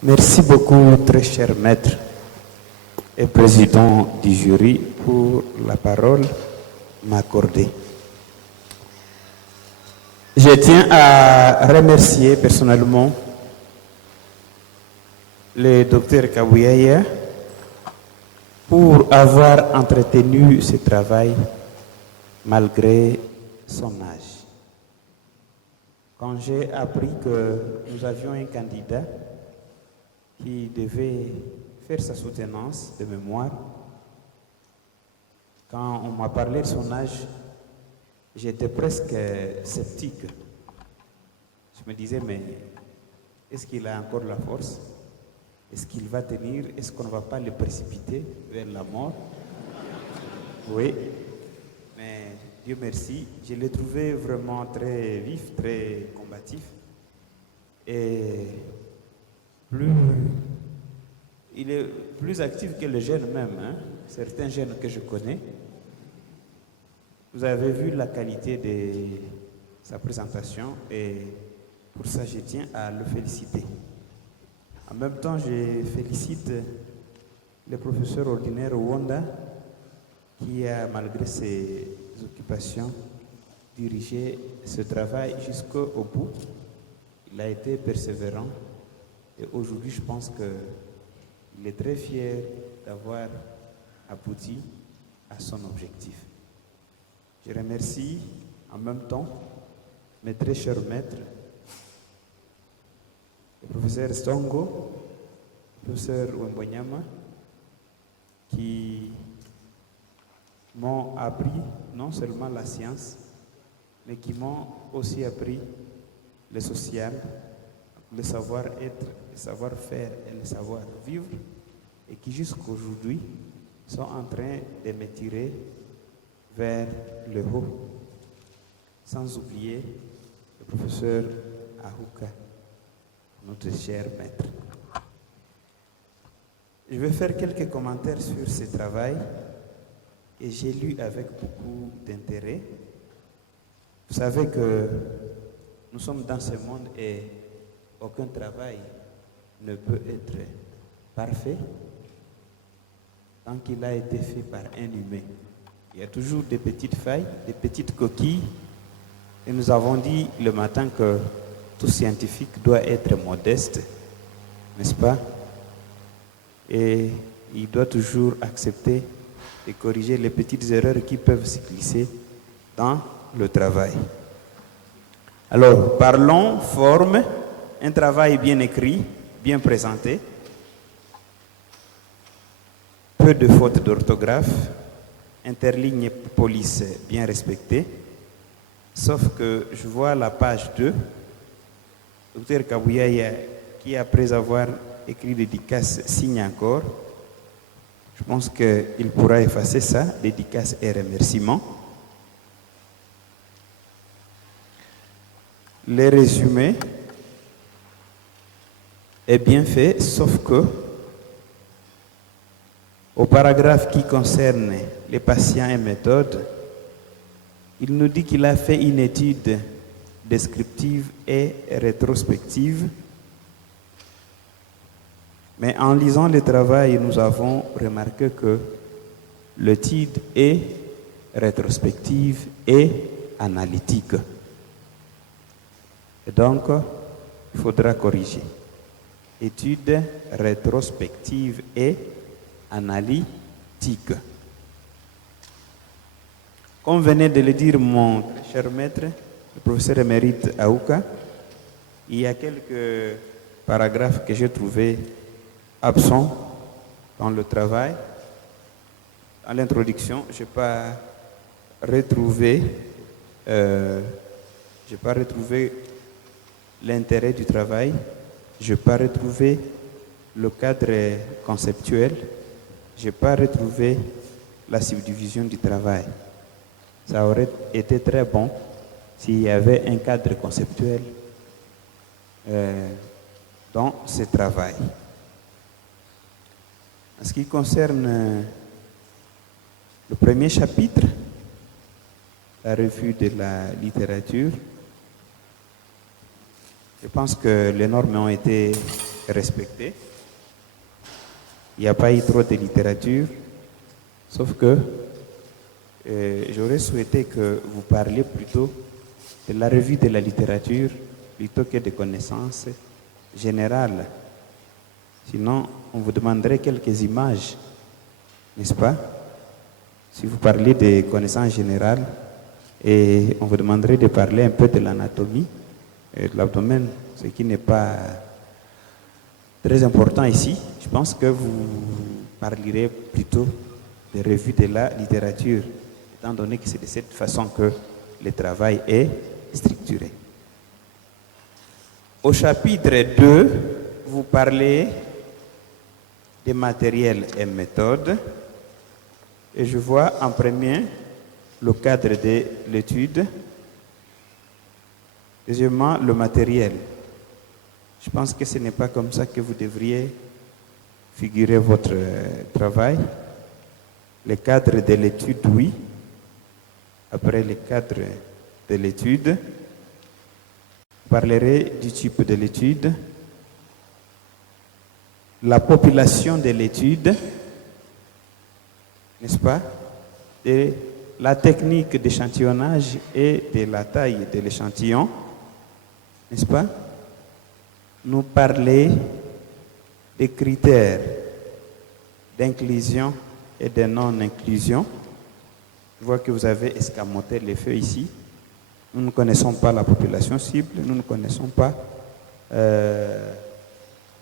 Merci beaucoup, très cher maître et président du jury, pour la parole m'accordée. Je tiens à remercier personnellement le docteur Kabouyaya pour avoir entretenu ce travail malgré son âge. Quand j'ai appris que nous avions un candidat qui devait faire sa soutenance de mémoire, quand on m'a parlé de son âge, j'étais presque sceptique. Je me disais, mais est-ce qu'il a encore la force? Est-ce qu'il va tenir? Est-ce qu'on ne va pas le précipiter vers la mort? Oui, mais Dieu merci, je l'ai trouvé vraiment très vif, très combatif. Et il est plus actif que les jeunes même, hein? Certains jeunes que je connais. Vous avez vu la qualité de sa présentation et pour ça je tiens à le féliciter. En même temps, je félicite le professeur ordinaire Wanda qui a, malgré ses occupations, dirigé ce travail jusqu'au bout. Il a été persévérant et aujourd'hui, je pense qu'il est très fier d'avoir abouti à son objectif. Je remercie en même temps mes très chers maîtres, le professeur Stongo, le professeur Wembonyama, qui m'ont appris non seulement la science, mais qui m'ont aussi appris le social, le savoir-être, le savoir-faire et le savoir-vivre, et qui jusqu'aujourd'hui sont en train de me tirer vers le haut, sans oublier le professeur Ahuka, notre cher maître. Je vais faire quelques commentaires sur ce travail que j'ai lu avec beaucoup d'intérêt. Vous savez que nous sommes dans ce monde et aucun travail ne peut être parfait tant qu'il a été fait par un humain. Il y a toujours des petites failles, des petites coquilles. Et nous avons dit le matin que tout scientifique doit être modeste, n'est-ce pas? Et il doit toujours accepter et corriger les petites erreurs qui peuvent se glisser dans le travail. Alors, parlons forme, un travail bien écrit, bien présenté, peu de fautes d'orthographe, interligne police bien respectée, sauf que je vois la page 2, Dr Kabouyaya, qui après avoir écrit dédicace signe encore. Je pense qu'il pourra effacer ça, dédicace et remerciements. Le résumé est bien fait, sauf que au paragraphe qui concerne les patients et méthodes, il nous dit qu'il a fait une étude descriptive et rétrospective. Mais en lisant le travail, nous avons remarqué que l'étude est rétrospective et analytique. Et donc, il faudra corriger. Étude rétrospective et analytique. Comme venait de le dire mon cher maître, le professeur émérite Aouka, il y a quelques paragraphes que j'ai trouvés absents dans le travail. Dans l'introduction, je n'ai pas retrouvé l'intérêt du travail, je n'ai pas retrouvé le cadre conceptuel, je n'ai pas retrouvé la subdivision du travail. Ça aurait été très bon s'il y avait un cadre conceptuel dans ce travail. En ce qui concerne le premier chapitre, la revue de la littérature, je pense que les normes ont été respecté. Il n'y a pas eu trop de littérature, sauf que j'aurais souhaité que vous parliez plutôt de la revue de la littérature plutôt que des connaissances générales. Sinon, on vous demanderait quelques images, n'est-ce pas? Si vous parlez des connaissances générales, et on vous demanderait de parler un peu de l'anatomie et de l'abdomen, ce qui n'est pas très important ici. Je pense que vous parlerez plutôt des revues de la littérature, étant donné que c'est de cette façon que le travail est structuré. Au chapitre 2, vous parlez des matériels et méthodes. Et je vois en premier le cadre de l'étude. Deuxièmement, le matériel. Je pense que ce n'est pas comme ça que vous devriez figurer votre travail. Le cadre de l'étude, oui. Après le cadre de l'étude, vous parlerez du type de l'étude, la population de l'étude, n'est-ce pas, de la technique d'échantillonnage et de la taille de l'échantillon, n'est-ce pas? Nous parler des critères d'inclusion et de non-inclusion. Je vois que vous avez escamoté les feux ici. Nous ne connaissons pas la population cible, nous ne connaissons pas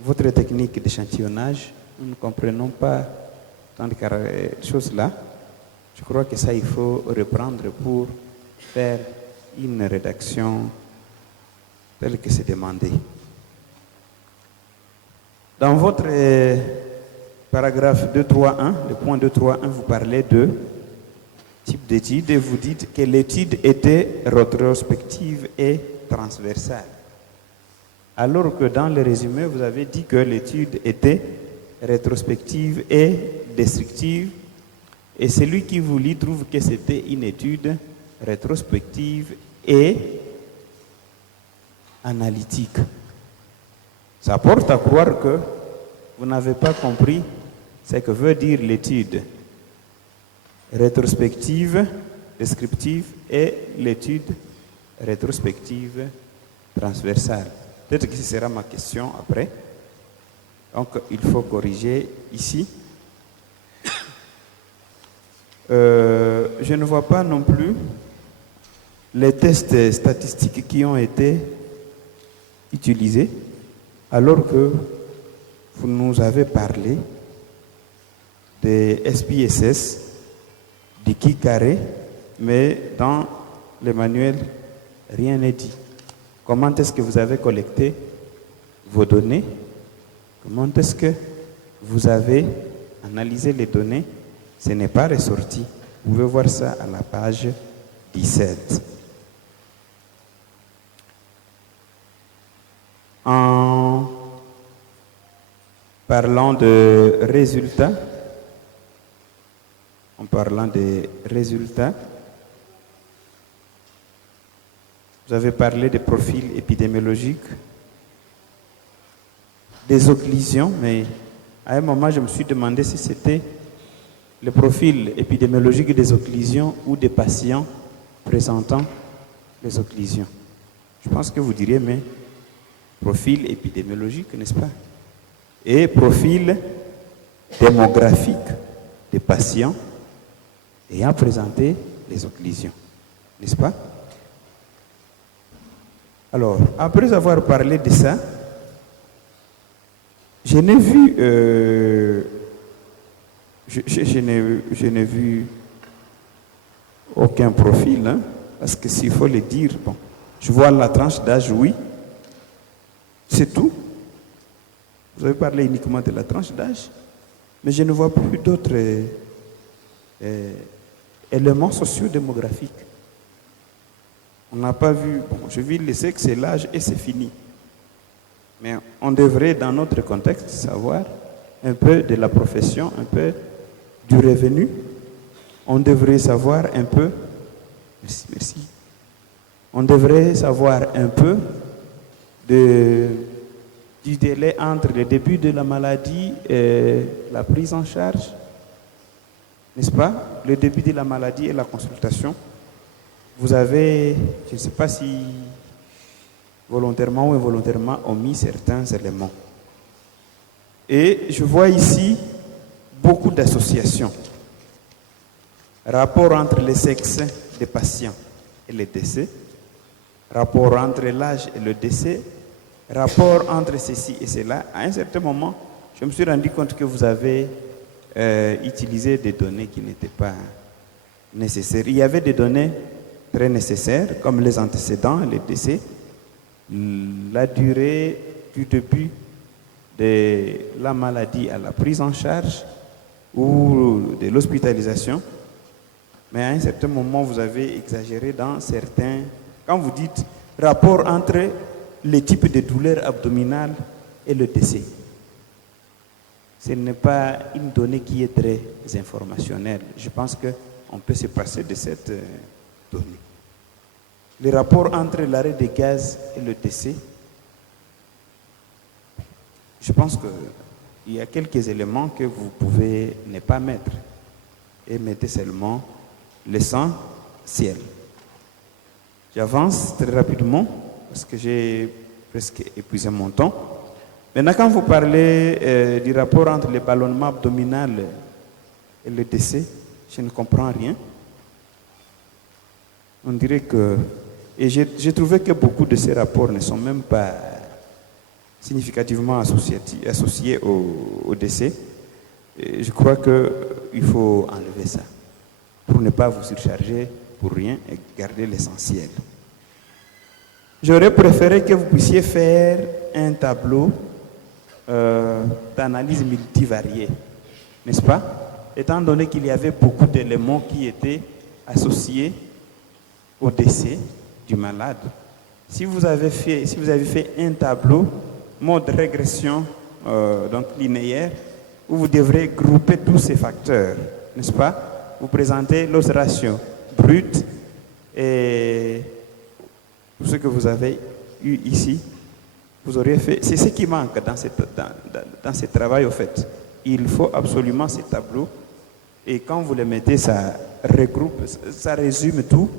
votre technique d'échantillonnage, nous ne comprenons pas tant de choses-là. Je crois que ça, il faut reprendre pour faire une rédaction telle que c'est demandé. Dans votre paragraphe 2.3.1, le point 2.3.1, vous parlez de type d'étude et vous dites que l'étude était rétrospective et transversale. Alors que dans le résumé, vous avez dit que l'étude était rétrospective et destructive. Et celui qui vous lit trouve que c'était une étude rétrospective et analytique. Ça porte à croire que vous n'avez pas compris ce que veut dire l'étude rétrospective, descriptive et l'étude rétrospective transversale. Peut-être que ce sera ma question après. Donc, il faut corriger ici. Je ne vois pas non plus les tests statistiques qui ont été utilisés, alors que vous nous avez parlé des SPSS, du qui carré, mais dans le manuel, rien n'est dit. Comment est-ce que vous avez collecté vos données? Comment est-ce que vous avez analysé les données? Ce n'est pas ressorti. Vous pouvez voir ça à la page 17. En parlant de résultats, vous avez parlé des profils épidémiologiques, des occlusions, mais à un moment, je me suis demandé si c'était le profil épidémiologique des occlusions ou des patients présentant les occlusions. Je pense que vous diriez, mais profil épidémiologique, n'est-ce pas? Et profil démographique des patients ayant présenté les occlusions, n'est-ce pas? Alors, après avoir parlé de ça, je n'ai vu, je n'ai vu aucun profil, hein, parce que s'il faut le dire, bon, je vois la tranche d'âge, oui, c'est tout. Vous avez parlé uniquement de la tranche d'âge, mais je ne vois plus d'autres éléments sociodémographiques. On n'a pas vu, bon, je vis le sexe et l'âge et c'est fini. Mais on devrait, dans notre contexte, savoir un peu de la profession, un peu du revenu. On devrait savoir un peu, merci. On devrait savoir un peu de du délai entre le début de la maladie et la prise en charge, n'est-ce pas? Le début de la maladie et la consultation. Vous avez, je ne sais pas si volontairement ou involontairement, omis certains éléments. Et je vois ici beaucoup d'associations. Rapport entre les sexes des patients et les décès, rapport entre l'âge et le décès, rapport entre ceci et cela. À un certain moment, je me suis rendu compte que vous avez utilisé des données qui n'étaient pas nécessaires. Il y avait des données très nécessaires, comme les antécédents, les décès, la durée du début de la maladie à la prise en charge ou de l'hospitalisation. Mais à un certain moment, vous avez exagéré dans certains... Quand vous dites rapport entre les types de douleurs abdominales et le décès, ce n'est pas une donnée qui est très informationnelle. Je pense qu'on peut se passer de cette donnée. Le rapport entre l'arrêt des gaz et le décès, je pense qu'il y a quelques éléments que vous pouvez ne pas mettre et mettez seulement l'essentiel. J'avance très rapidement parce que j'ai presque épuisé mon temps. Maintenant, quand vous parlez du rapport entre le ballonnement abdominal et le décès, je ne comprends rien. On dirait que... Et j'ai trouvé que beaucoup de ces rapports ne sont même pas significativement associés au décès. Et je crois qu'il faut enlever ça pour ne pas vous surcharger pour rien et garder l'essentiel. J'aurais préféré que vous puissiez faire un tableau d'analyse multivariée, n'est-ce pas? Étant donné qu'il y avait beaucoup d'éléments qui étaient associés au décès du malade. Si vous avez fait un tableau, mode régression donc linéaire, où vous devrez grouper tous ces facteurs, n'est-ce pas? Vous présentez l'os ratio brut et tout ce que vous avez eu ici, vous auriez fait. C'est ce qui manque dans ce travail, au fait. Il faut absolument ces tableaux et quand vous les mettez, ça regroupe, ça résume tous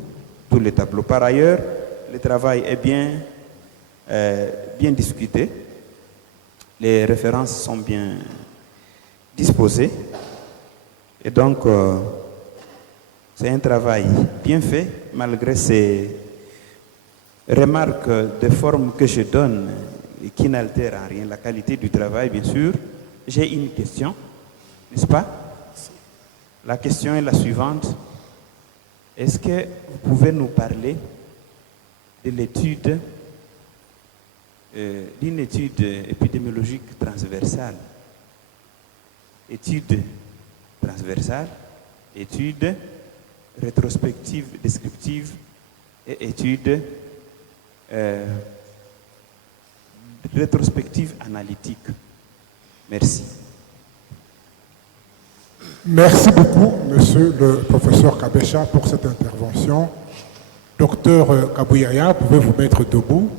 les tableaux. Par ailleurs, le travail est bien discuté, les références sont bien disposées et donc c'est un travail bien fait malgré ces remarques de forme que je donne et qui n'altèrent en rien la qualité du travail, bien sûr. J'ai une question, n'est-ce pas? La question est la suivante. Est-ce que vous pouvez nous parler de l'étude, d'une étude épidémiologique transversale? Étude transversale, étude rétrospective descriptive et étude rétrospective analytique. Merci. Merci beaucoup, monsieur le professeur Kabesha, pour cette intervention. Docteur Kabouyaya, pouvez-vous mettre debout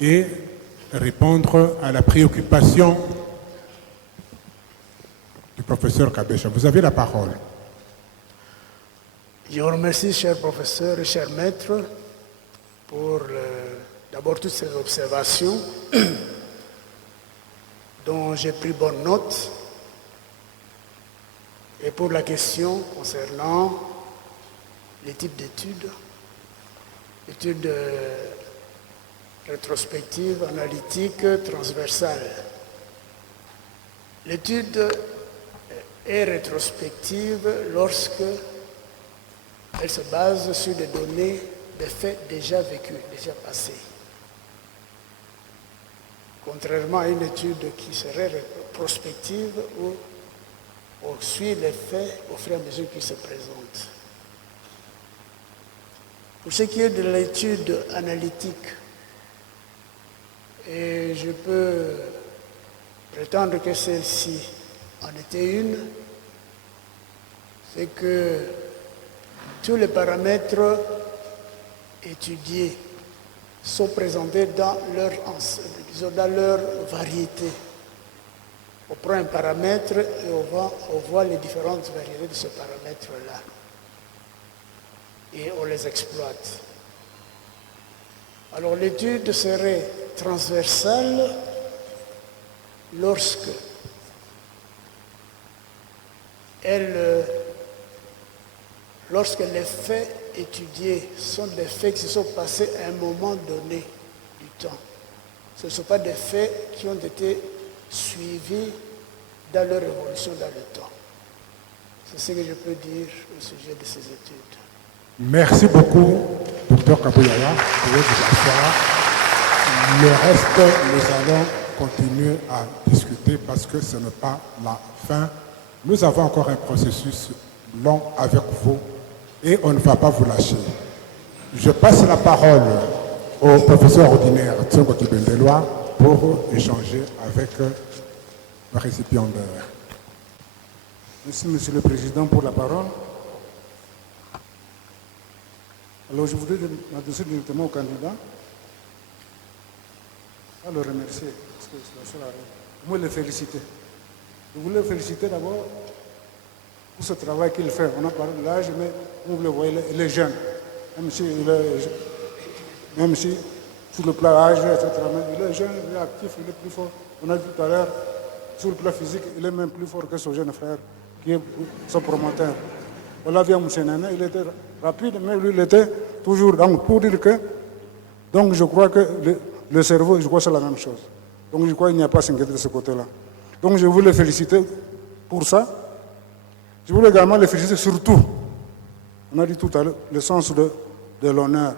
et répondre à la préoccupation du professeur Kabesha. Vous avez la parole. Je vous remercie, cher professeur et cher maître, pour d'abord toutes ces observations dont j'ai pris bonne note et pour la question concernant les types d'études, études rétrospectives, analytiques, transversales. L'étude est rétrospective lorsque elle se base sur des données, des faits déjà vécus, déjà passés. Contrairement à une étude qui serait prospective où on suit les faits au fur et à mesure qu'ils se présentent. Pour ce qui est de l'étude analytique, et je peux prétendre que celle-ci en était une, c'est que tous les paramètres étudiés sont présentés dans dans leur variété. On prend un paramètre et on voit les différentes variétés de ce paramètre-là. Et on les exploite. Alors l'étude serait transversale lorsque les faits étudiés sont des faits qui se sont passés à un moment donné du temps. Ce ne sont pas des faits qui ont été suivis dans leur évolution dans le temps. C'est ce que je peux dire au sujet de ces études. Merci beaucoup, Dr Kabouyaya. Vous pouvez vous asseoir. Le reste, nous allons continuer à discuter parce que ce n'est pas la fin. Nous avons encore un processus long avec vous et on ne va pas vous lâcher. Je passe la parole au professeur ordinaire Tsongo Kibendelwa pour échanger avec le récipiendaire. Merci, Monsieur le Président, pour la parole. Alors, je voudrais m'adresser directement au candidat, à le remercier, parce que c'est la seule arrêt. Moi, le féliciter. Je voulais le féliciter d'abord pour ce travail qu'il fait. On a parlé de l'âge, mais vous le voyez, il est jeune. Même si sur le plan âge, etc., mais il est jeune, il est actif, il est plus fort. On a dit tout à l'heure, sur le plan physique, il est même plus fort que son jeune frère, qui est son promoteur. On l'a vu à Moussenana, il était rapide, mais lui, il était toujours. Donc, pour dire que. Donc, je crois que le cerveau, je crois que c'est la même chose. Donc, je crois qu'il n'y a pas à s'inquiéter de ce côté-là. Donc, je voulais le féliciter pour ça. Je voulais également le féliciter surtout. On a dit tout à l'heure, le sens de l'honneur.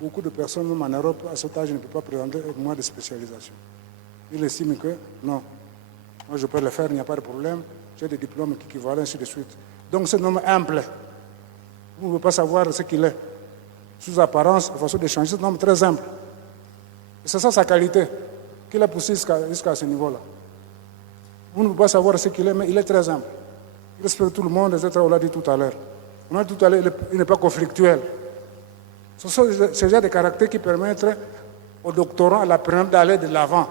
Beaucoup de personnes, même en Europe, à cet âge, ne peuvent pas présenter un mois de spécialisation. Ils estiment que non, moi je peux le faire, il n'y a pas de problème, j'ai des diplômes équivalents, ainsi de suite. Donc c'est un homme humble. Vous ne pouvez pas savoir ce qu'il est. Sous apparence, façon d'échanger, c'est un homme très humble. Et c'est ça sa qualité, qu'il a poussé jusqu'à ce niveau-là. Vous ne pouvez pas savoir ce qu'il est, mais il est très humble. Il respecte tout le monde, etc. On l'a dit tout à l'heure. On a dit tout à l'heure, il n'est pas conflictuel. Ce sont ces genres de caractères qui permettent aux doctorants, à l'apprenant d'aller de l'avant.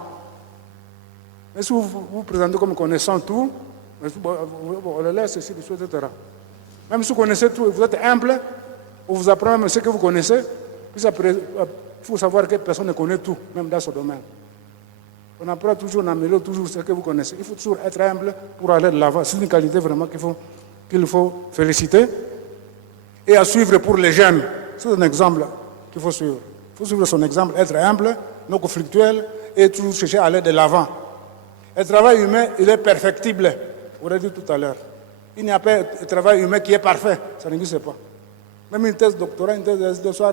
Mais si vous vous présentez comme connaissant tout, on le laisse ici, etc. Même si vous connaissez tout et vous êtes humble, on vous apprend même ce que vous connaissez, puis après, il faut savoir que personne ne connaît tout, même dans ce domaine. On apprend toujours, on améliore toujours ce que vous connaissez. Il faut toujours être humble pour aller de l'avant. C'est une qualité vraiment qu'il faut féliciter. Et à suivre pour les jeunes. C'est un exemple qu'il faut suivre. Il faut suivre son exemple, être humble, non conflictuel et toujours chercher à aller de l'avant. Le travail humain, il est perfectible. On l'a dit tout à l'heure. Il n'y a pas de travail humain qui est parfait. Ça n'existe pas. Même une thèse de doctorat, une thèse de soir,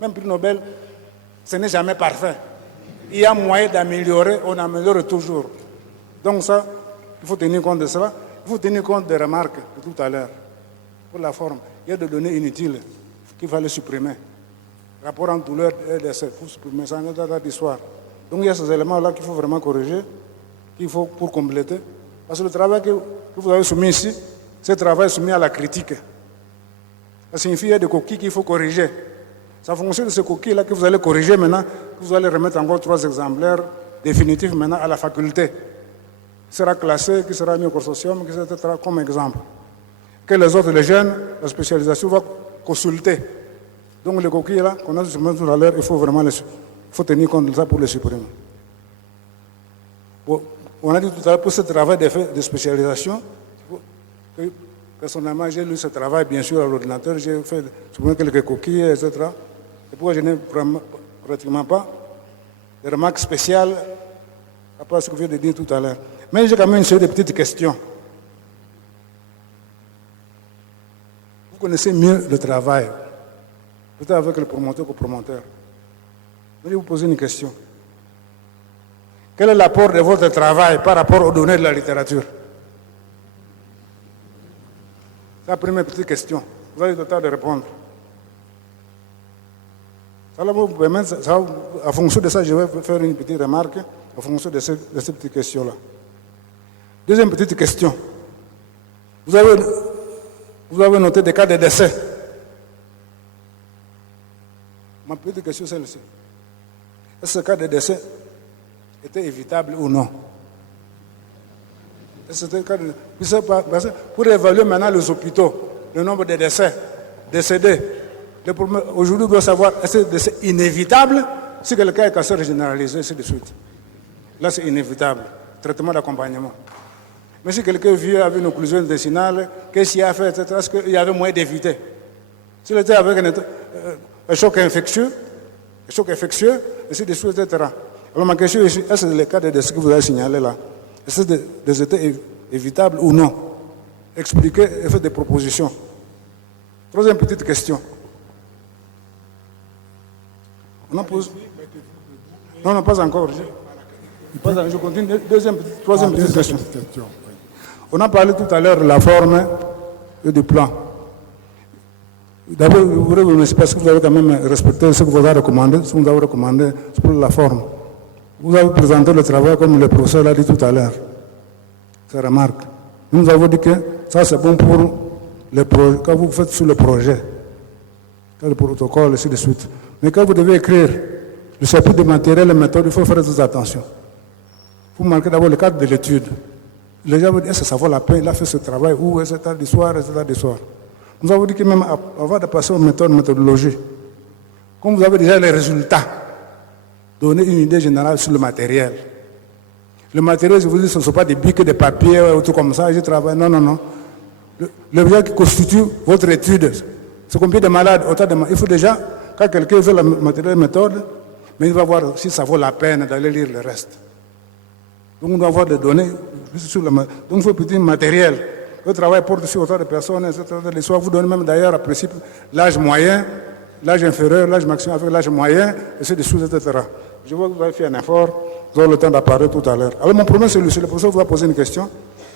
même prix Nobel, ce n'est jamais parfait. Il y a moyen d'améliorer, on améliore toujours. Donc ça, il faut tenir compte de cela. Il faut tenir compte des remarques de tout à l'heure. Pour la forme, il y a des données inutiles qu'il fallait supprimer. Rapport en douleur et décès, pour supprimer ça, on a d'histoire. Donc il y a ces éléments-là qu'il faut vraiment corriger, qu'il faut pour compléter. Parce que le travail que vous avez soumis ici, c'est un travail soumis à la critique. Ça signifie qu'il y a des coquilles qu'il faut corriger. C'est en fonction de ces coquilles-là que vous allez corriger maintenant, que vous allez remettre encore 3 exemplaires définitifs maintenant à la faculté. Qui sera classé, qui sera mis au consortium, qui sera comme exemple. Que les autres, les jeunes, la spécialisation va consulter. Donc les coquilles-là, qu'on a supprimées tout à l'heure, il faut vraiment tenir compte de ça pour les supprimer. Bon, on a dit tout à l'heure, pour ce travail de spécialisation, personnellement, j'ai lu ce travail, bien sûr, à l'ordinateur, j'ai fait supprimer quelques coquilles, etc. Et pourquoi je n'ai pratiquement pas de remarques spéciales à part ce que je viens de dire tout à l'heure. Mais j'ai quand même une série de petites questions. Vous connaissez mieux le travail, peut-être avec le promoteur qu'au promoteur. Je vais vous poser une question. Quel est l'apport de votre travail par rapport aux données de la littérature? C'est la première petite question. Vous avez le temps de répondre. Ça va vous permettre, en fonction de ça, je vais faire une petite remarque, en fonction de ces petites questions-là. Deuxième petite question. Vous avez noté des cas de décès. Ma petite question, c'est celle-ci. Est-ce que ce cas de décès était évitable ou non? Est-ce que c'était le cas de... Pour évaluer maintenant les hôpitaux, le nombre de décédés, aujourd'hui, on doit savoir est-ce que c'est inévitable si quelqu'un est cancer généralisé, ainsi de suite. Là, c'est inévitable. Traitement d'accompagnement. Mais si quelqu'un vit avec une occlusion intestinale, qu'est-ce qu'il a fait, etc., est-ce qu'il y avait moyen d'éviter? S'il était avec un choc infectieux, ainsi de suite, etc. Alors ma question est, est-ce que les cas de décès que vous avez signalés là, est-ce que c'était évitable ou non? Expliquez et faites des propositions. Troisième petite question. On a posé... Non, pas encore. Je continue. Troisième petite question. On a parlé tout à l'heure de la forme et du plan. D'abord, je voudrais vous remercier parce que vous avez quand même respecté ce que vous avez recommandé. Ce que vous avez recommandé, c'est pour la forme. Vous avez présenté le travail comme le professeur l'a dit tout à l'heure. Ça remarque. Nous avons dit que ça c'est bon pour les projets. Quand vous faites sur le projet, le protocole, ainsi de suite. Mais quand vous devez écrire le chapitre de matériel et méthode, il faut faire très attention. Vous marquez d'abord le cadre de l'étude. Les gens vous disent, est-ce que ça vaut la peine? Il a fait ce travail, où, etc. du soir, etc. du soir. Nous avons dit que même avant de passer aux méthodologies, comme vous avez déjà les résultats, donnez une idée générale sur le matériel. Le matériel, je vous dis, ce ne sont pas des bics, des papiers, ou tout comme ça, je travaille. Non. L'objet qui constitue votre étude, c'est combien de malades, autant de malades. Il faut déjà, quand quelqu'un veut le matériel méthode, mais il va voir si ça vaut la peine d'aller lire le reste. Donc on doit avoir des données sur le matériel. Donc il faut petit matériel. Le travail porte sur autant de personnes, etc. Les soirs, vous donnez même d'ailleurs, à principe, l'âge moyen, l'âge inférieur, l'âge maximum avec l'âge moyen, et c'est des choses, etc. Je vois que vous avez fait un effort, vous aurez le temps d'apparaître tout à l'heure. Alors mon premier, c'est le professeur vous va poser une question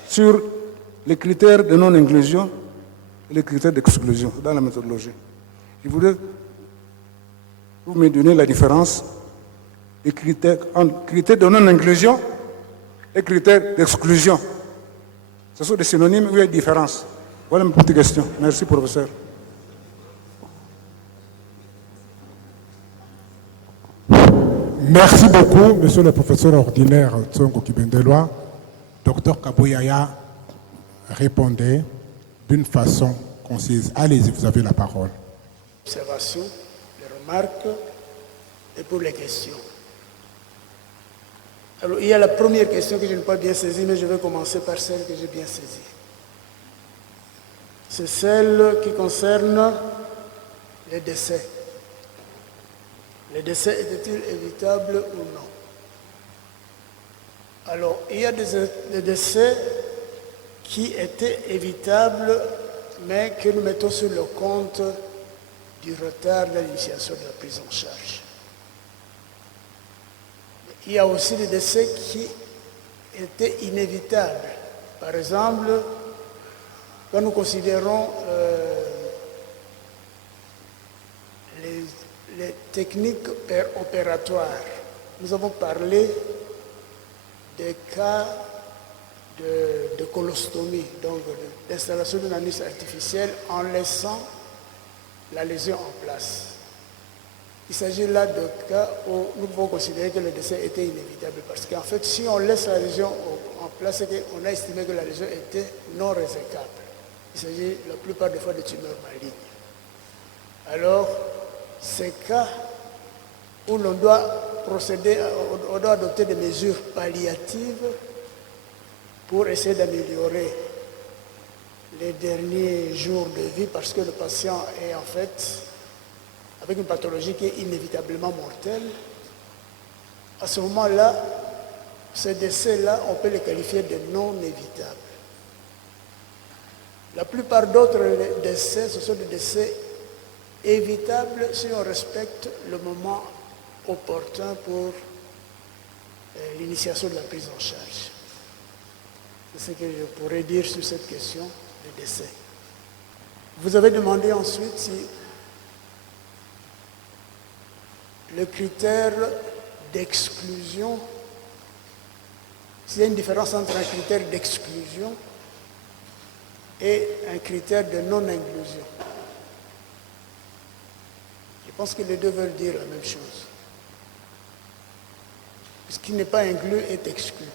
sur les critères de non-inclusion et les critères d'exclusion dans la méthodologie. Je voudrais vous me donner la différence des critères, entre critères de non-inclusion et critères d'exclusion. Ce sont des synonymes où il y a une différence. Voilà une petite question. Merci, professeur. Merci beaucoup, monsieur le professeur ordinaire Tsongo Kibendelwa. Docteur Kabouyaya, répondez d'une façon concise. Allez-y, vous avez la parole. Observations, les remarques et pour les questions. Alors, il y a la première question que je n'ai pas bien saisie, mais je vais commencer par celle que j'ai bien saisie. C'est celle qui concerne les décès. Les décès étaient-ils évitables ou non? Alors, il y a des décès qui étaient évitables, mais que nous mettons sur le compte du retard de l'initiation de la prise en charge. Il y a aussi des décès qui étaient inévitables. Par exemple, quand nous considérons les techniques opératoires, nous avons parlé des cas de colostomie, donc d'installation d'une anus artificielle en laissant la lésion en place. Il s'agit là de cas où nous pouvons considérer que le décès était inévitable parce qu'en fait, si on laisse la lésion en place, c'est qu'on a estimé que la lésion était non résécable. Il s'agit la plupart des fois de tumeurs malignes. Alors, ces cas où l'on doit procéder, on doit adopter des mesures palliatives pour essayer d'améliorer les derniers jours de vie parce que le patient est en fait avec une pathologie qui est inévitablement mortelle. À ce moment-là, ces décès-là, on peut les qualifier de non évitables. La plupart d'autres décès, ce sont des décès évitables si on respecte le moment opportun pour l'initiation de la prise en charge. C'est ce que je pourrais dire sur cette question de décès. Vous avez demandé ensuite si le critère d'exclusion, s'il y a une différence entre un critère d'exclusion et un critère de non-inclusion. Je pense que les deux veulent dire la même chose. Ce qui n'est pas inclus est exclu.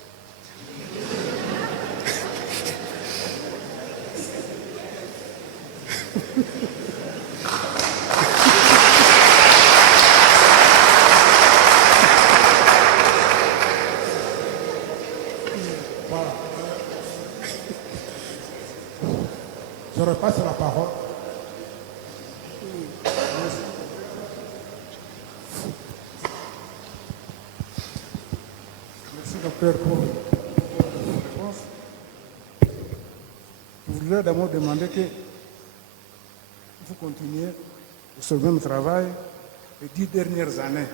Je repasse la parole. Merci, docteur, pour la réponse. Je voudrais d'abord demander que vous continuez ce même travail les 10 dernières années.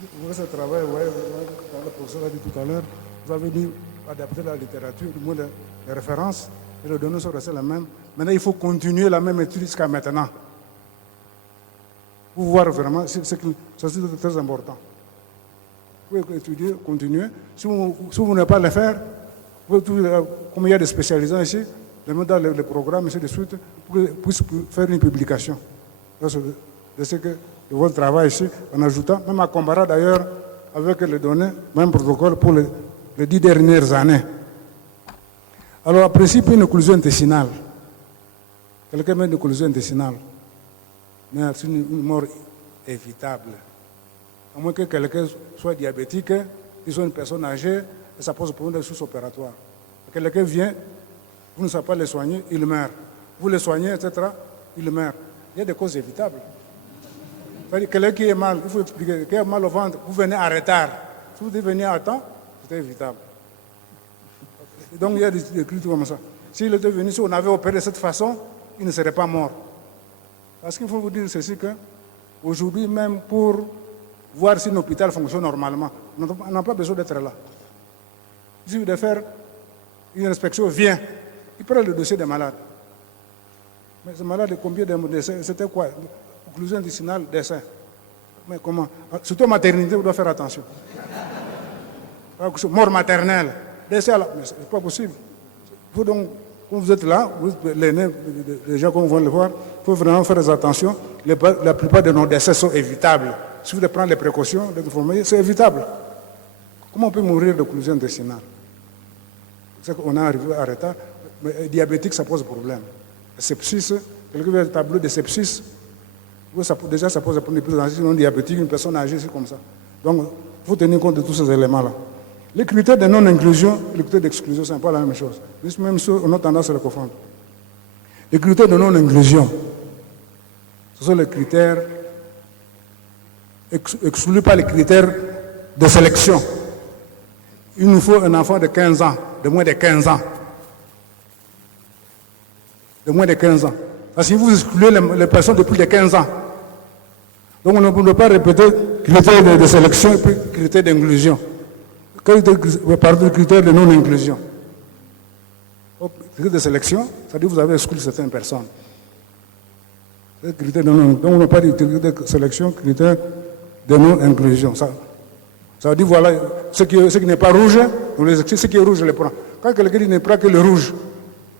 Vous voyez ce travail, le professeur a dit tout à l'heure, vous avez dit adapter la littérature, du moins les références, et les données sont restées les mêmes. Maintenant, il faut continuer la même étude jusqu'à maintenant. Pour voir vraiment, c'est très important. Vous pouvez étudier, continuer. Si vous n'avez pas le faire, comme il y a des spécialisants ici, les mettre dans le programme, ainsi de suite, pour qu'ils puissent faire une publication. Je sais que votre travail ici, en ajoutant, même à comparer d'ailleurs avec les données, même protocole pour les 10 dernières années. Alors, en principe, une occlusion intestinale. Quelqu'un met une occlusion intestinale. Mais c'est une mort évitable. À moins que quelqu'un soit diabétique, qu'il soit une personne âgée, et ça pose problème de sous-opératoire. Quelqu'un vient, vous ne savez pas le soigner, il meurt. Vous le soignez, etc., il meurt. Il y a des causes évitables. C'est-à-dire, quelqu'un qui est mal, il faut expliquer, qui a mal au ventre, vous venez en retard. Si vous devez venir à temps, c'est évitable. Donc il y a des critères comme ça. S'il était venu, si on avait opéré de cette façon, il ne serait pas mort. Parce qu'il faut vous dire ceci que, aujourd'hui même, pour voir si l'hôpital fonctionne normalement, on n'a pas besoin d'être là. Il suffit de faire une inspection, vient, il prend le dossier des malades. Mais ce malade, combien de décès? C'était quoi? Occlusion intestinale, décès. Mais comment? Surtout en maternité, vous devez faire attention. Mort maternelle. Mais c'est pas possible. Il faut donc, quand vous êtes là, vous êtes l'aîné, les gens comme vous le voir, il faut vraiment faire attention. La plupart de nos décès sont évitables. Si vous voulez prendre les précautions, c'est évitable. Comment on peut mourir d'occlusion intestinale? C'est qu'on est arrivé à retard. Mais diabétique, ça pose problème. Sepsis, quelqu'un veut un tableau de sepsis. Déjà, ça pose problème. Sinon, diabétique, une personne âgée, c'est comme ça. Donc, il faut tenir compte de tous ces éléments-là. Les critères de non-inclusion et les critères d'exclusion, ce n'est pas la même chose. Même si on a tendance à les confondre. Les critères de non-inclusion, ce sont les critères exclus par les critères de sélection. Il nous faut un enfant de 15 ans, de moins de 15 ans. De moins de 15 ans. Parce que si vous excluez les personnes de plus de 15 ans, donc on ne peut pas répéter critères de sélection et puis critères d'inclusion. Pardon, critères de non-inclusion. Critères de sélection, c'est-à-dire que vous avez exclu certaines personnes. Critères de non-inclusion. Donc on ne peut pas dire critères de sélection, critères de non-inclusion. Ça veut dire, voilà, ce qui n'est pas rouge, on les exclut, ce qui est rouge, on les prend. Quand quelqu'un dit ne prend que le rouge,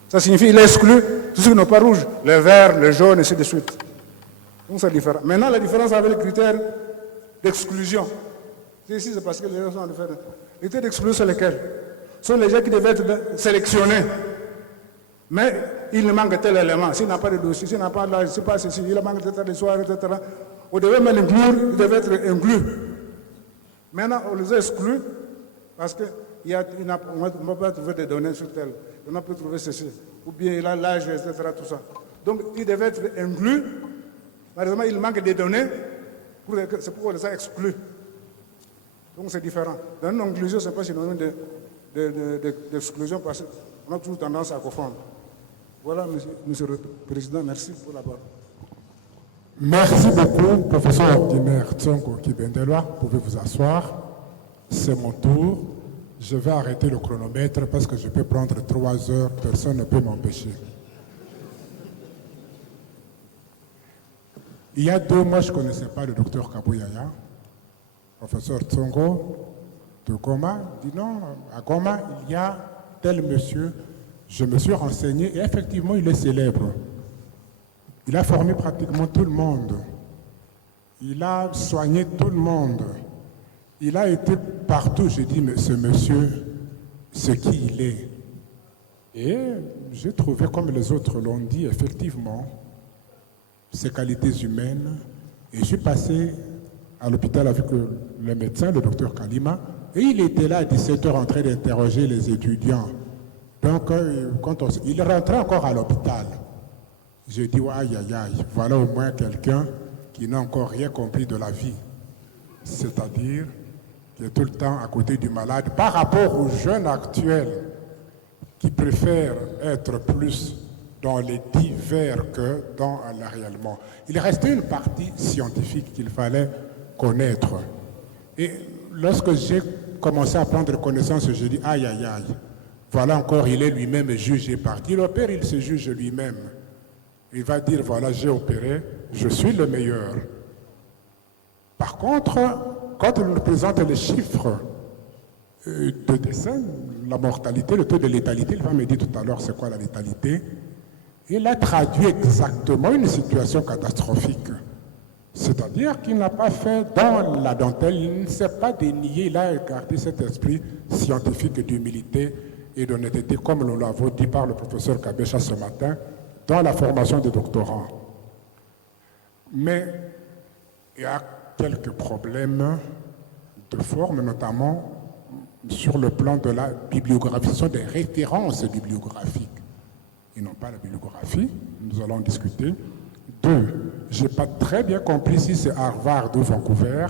ça signifie qu'il exclut tout ce qui n'est pas rouge, le vert, le jaune, et ainsi de suite. Donc c'est différent. Maintenant, la différence avec les critères d'exclusion. Ici, c'est parce que les gens sont différents. Les critères d'exclusion, c'est lesquels? Ce sont les gens qui devaient être sélectionnés. Mais il manque tel élément. S'il n'a pas de dossier, s'il n'a pas là, c'est pas ceci, il manque de soir, etc. On devait même l'inclure, il devait être inclus. Maintenant, on les a exclus parce qu'on ne peut pas trouver des données sur tel. On n'a pas trouvé ceci. Ou bien il a l'âge, etc. Tout ça. Donc, il devait être inclus. Malheureusement, il manque des données. C'est pourquoi on les a exclus. Donc, c'est différent. Dans une inclusion, ce n'est pas synonyme d'exclusion parce qu'on a toujours tendance à confondre. Voilà, monsieur le Président, merci pour la parole. Merci beaucoup, professeur ordinaire Tsongo Kibendelwa. Vous pouvez vous asseoir. C'est mon tour. Je vais arrêter le chronomètre parce que je peux prendre 3 heures. Personne ne peut m'empêcher. Il y a 2 mois, je ne connaissais pas le docteur Kabouyaya. Professeur Tsongo de Goma dit non, à Goma, il y a tel monsieur. Je me suis renseigné et effectivement, il est célèbre. Il a formé pratiquement tout le monde Il a soigné tout le monde. Il a été partout. J'ai dit, mais ce monsieur, ce qui il est. Et j'ai trouvé, comme les autres l'ont dit, effectivement, ses qualités humaines. Et je suis passé à l'hôpital avec le médecin, le docteur Kalima, et il était là à 17h en train d'interroger les étudiants. Donc, il rentrait encore à l'hôpital. J'ai dit, aïe, aïe, aïe, voilà au moins quelqu'un qui n'a encore rien compris de la vie. C'est-à-dire qui est tout le temps à côté du malade par rapport aux jeunes actuels qui préfèrent être plus dans les divers que dans le réellement. Il restait une partie scientifique qu'il fallait connaître. Et lorsque j'ai commencé à prendre connaissance, j'ai dit, aïe, aïe, aïe, voilà encore, il est lui-même jugé parti. Il opère, il se juge lui-même. Il va dire, voilà, j'ai opéré, je suis le meilleur. Par contre, quand il nous présente les chiffres de décès, la mortalité, le taux de létalité, il va me dire tout à l'heure c'est quoi la létalité. Il a traduit exactement une situation catastrophique. C'est-à-dire qu'il n'a pas fait dans la dentelle, il ne s'est pas dénié, il a écarté cet esprit scientifique d'humilité et d'honnêteté, comme nous l'avons dit par le professeur Kabecha ce matin, dans la formation des doctorants. Mais il y a quelques problèmes de forme, notamment sur le plan de la bibliographisation des références bibliographiques. Ils n'ont pas la bibliographie, nous allons discuter. 2, je n'ai pas très bien compris si c'est Harvard ou Vancouver.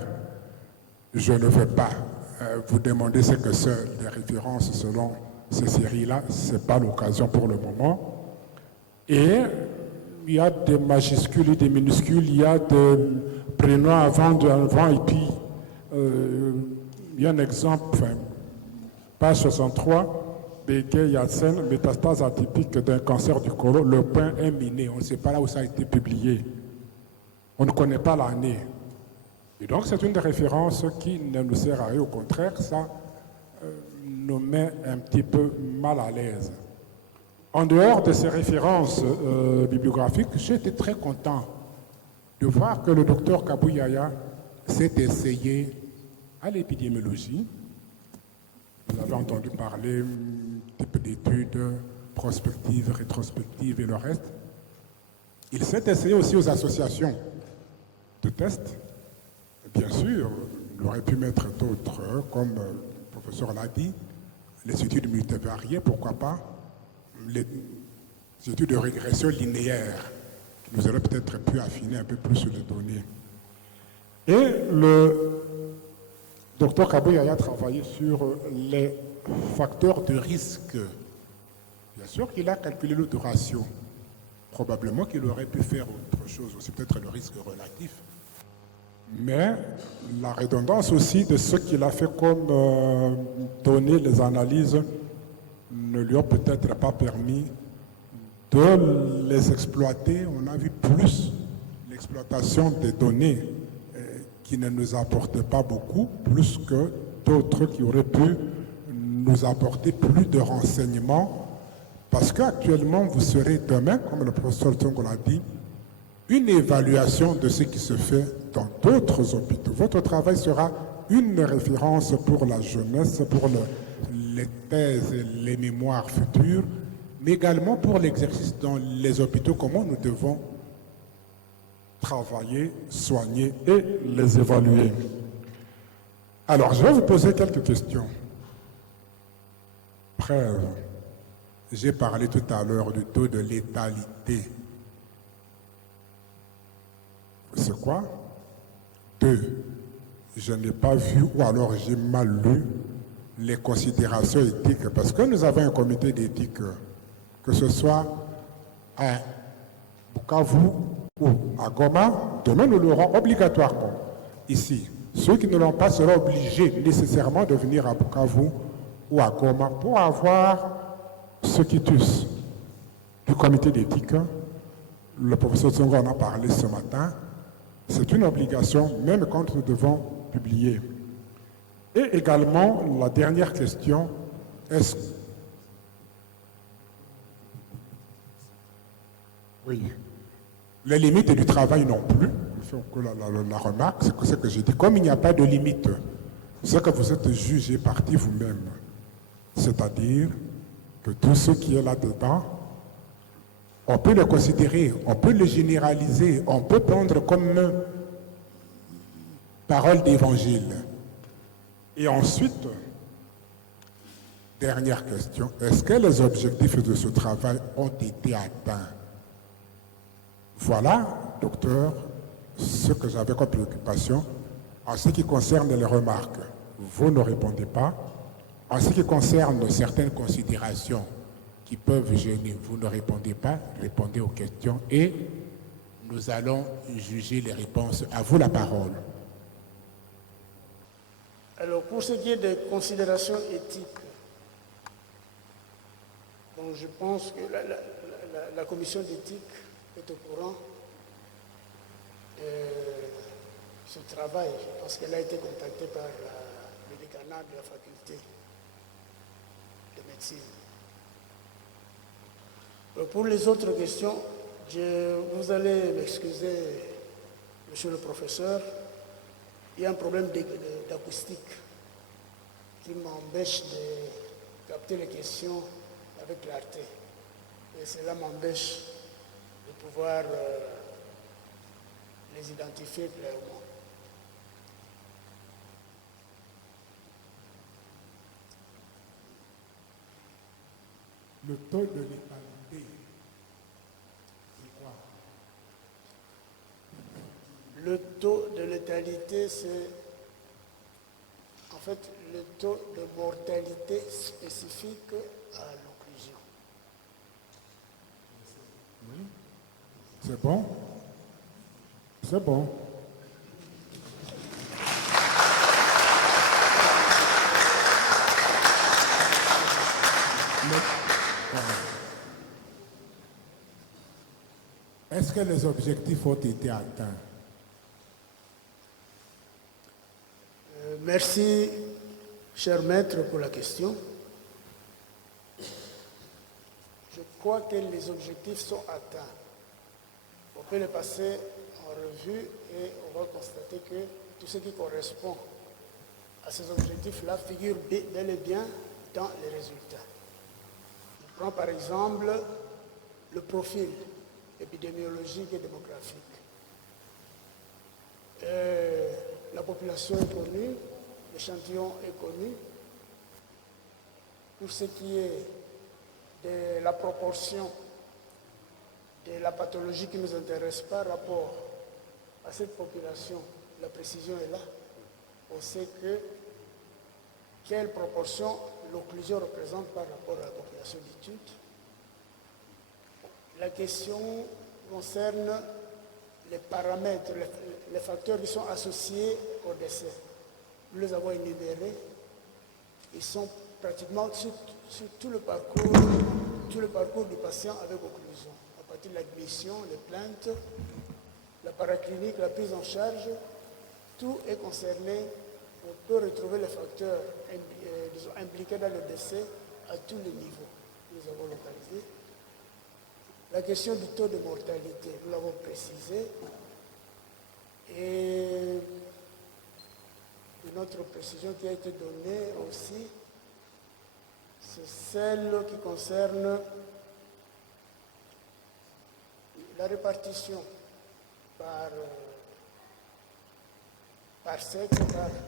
Je ne vais pas vous demander ce que sont les références selon ces séries-là, ce n'est pas l'occasion pour le moment. Et il y a des majuscules et des minuscules, il y a des prénoms avant, et puis il y a un exemple, page 63, Bégué Yatsen, métastase atypique d'un cancer du côlon, le point est miné, on ne sait pas là où ça a été publié, on ne connaît pas l'année. Et donc c'est une des références qui ne nous sert à rien, au contraire, ça nous met un petit peu mal à l'aise. En dehors de ces références bibliographiques, j'ai été très content de voir que le docteur Kabouyaya s'est essayé à l'épidémiologie. Vous avez entendu parler type d'études prospectives, rétrospectives et le reste. Il s'est essayé aussi aux associations de tests. Bien sûr, il aurait pu mettre d'autres, comme le professeur l'a dit, les études multivariées, pourquoi pas, les études de régression linéaire, qui nous auraient peut-être pu affiner un peu plus sur les données. Et le docteur Kabouyaya a travaillé sur les facteurs de risque. Bien sûr qu'il a calculé le ratio. Probablement qu'il aurait pu faire autre chose aussi, peut-être le risque relatif. Mais la redondance aussi de ce qu'il a fait comme données, les analyses, ne lui ont peut-être pas permis de les exploiter. On a vu plus l'exploitation des données qui ne nous apportaient pas beaucoup, plus que d'autres qui auraient pu nous apporter plus de renseignements. Parce qu'actuellement, vous serez demain, comme le professeur Tsongo l'a dit, une évaluation de ce qui se fait dans d'autres hôpitaux. Votre travail sera une référence pour la jeunesse, pour les thèses et les mémoires futures, mais également pour l'exercice dans les hôpitaux, comment nous devons travailler, soigner et les évaluer. Alors, je vais vous poser quelques questions. Preuve. J'ai parlé tout à l'heure du taux de létalité. C'est quoi? 2. Je n'ai pas vu ou alors j'ai mal lu les considérations éthiques, parce que nous avons un comité d'éthique, que ce soit à Bukavu ou à Goma, demain nous l'aurons obligatoirement ici. Ceux qui ne l'ont pas seront obligés nécessairement de venir à Bukavu ou à Goma pour avoir ce quitus du comité d'éthique. Le professeur Tsongo en a parlé ce matin. C'est une obligation, même quand nous devons publier. Et également, la dernière question, est-ce... Oui. Les limites du travail non plus. la remarque, c'est que ce que j'ai dit, comme il n'y a pas de limite, c'est que vous êtes jugé parti vous-même. C'est-à-dire que tout ce qui est là-dedans, on peut le considérer, on peut le généraliser, on peut prendre comme parole d'évangile. Et ensuite, dernière question, est-ce que les objectifs de ce travail ont été atteints? Voilà, docteur, ce que j'avais comme préoccupation. En ce qui concerne les remarques, vous ne répondez pas. En ce qui concerne certaines considérations qui peuvent gêner, vous ne répondez pas, répondez aux questions et nous allons juger les réponses. À vous la parole. Alors, pour ce qui est des considérations éthiques, bon, je pense que la commission d'éthique est au courant de ce travail, parce qu'elle a été contactée par le décanat de la faculté de médecine. Alors, pour les autres questions, vous allez m'excuser, monsieur le professeur, il y a un problème d'acoustique qui m'empêche de capter les questions avec clarté. Et cela m'empêche de pouvoir les identifier clairement. Le taux de létalité, c'est quoi? Le taux de létalité, c'est en fait le taux de mortalité spécifique à l'occlusion. C'est bon? C'est bon. Est-ce que les objectifs ont été atteints? Merci, cher maître, pour la question. Je crois que les objectifs sont atteints. On peut les passer en revue et on va constater que tout ce qui correspond à ces objectifs-là figure bel et bien dans les résultats. Je prends par exemple le profil épidémiologique et démographique. La population est connue, l'échantillon est connu. Pour ce qui est de la proportion de la pathologie qui nous intéresse par rapport à cette population, la précision est là. On sait quelle proportion l'occlusion représente par rapport à la population d'études. La question concerne les paramètres, les facteurs qui sont associés au décès. Nous les avons énumérés. Ils sont pratiquement sur tout le parcours du patient avec occlusion. À partir de l'admission, les plaintes, la paraclinique, la prise en charge, tout est concerné. On peut retrouver les facteurs impliqués dans le décès à tous les niveaux. Nous avons localisé. La question du taux de mortalité, nous l'avons précisé. Et une autre précision qui a été donnée aussi, c'est celle qui concerne la répartition par sexe,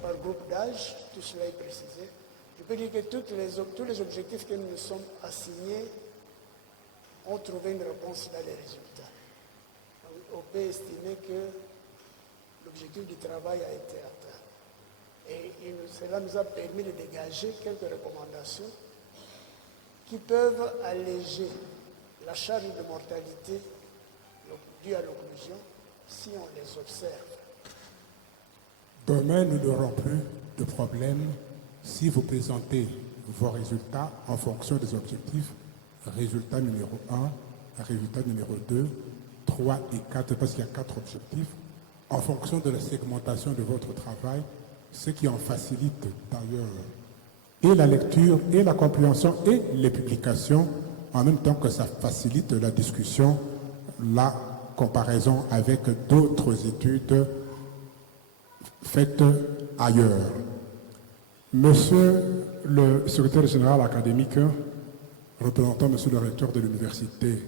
par groupe d'âge, tout cela est précisé. Je peux dire que tous les objectifs que nous nous sommes assignés ont trouvé une réponse dans les résultats. On peut estimer que l'objectif du travail a été atteint. Et cela nous a permis de dégager quelques recommandations qui peuvent alléger la charge de mortalité due à l'occlusion si on les observe. Demain, nous n'aurons plus de problème si vous présentez vos résultats en fonction des objectifs. Résultat numéro 1, résultat numéro 2, 3 et 4, parce qu'il y a 4 objectifs, en fonction de la segmentation de votre travail, ce qui en facilite d'ailleurs et la lecture, et la compréhension, et les publications, en même temps que ça facilite la discussion là comparaison avec d'autres études faites ailleurs. Monsieur le secrétaire général académique, représentant monsieur le recteur de l'université